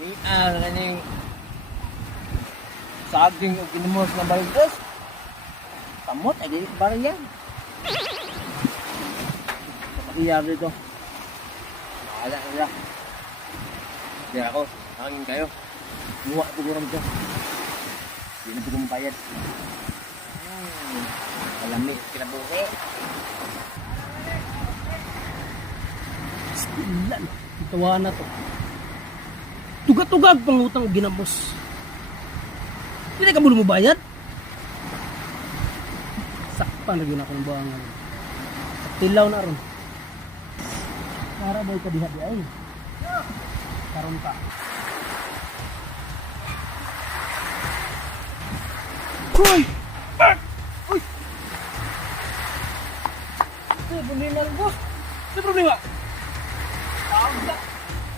Kaning saging o kinumos na baligtas. Kamot, ay di barang yan. Kapakiyar dito. Wala nila. Hindi ako, hangin kayo. Muha po ko naman ito. Hindi na po kong bayad. Malamig, kinabuhi. Ilan. Itawa na to. Tugat-tugag pang utang ginamos. Hindi ka mo bayad? Sakpan na yun ako ng buwangan. Tilaw na ron. Para boy ka diha di ay. Karon ka. Hoy!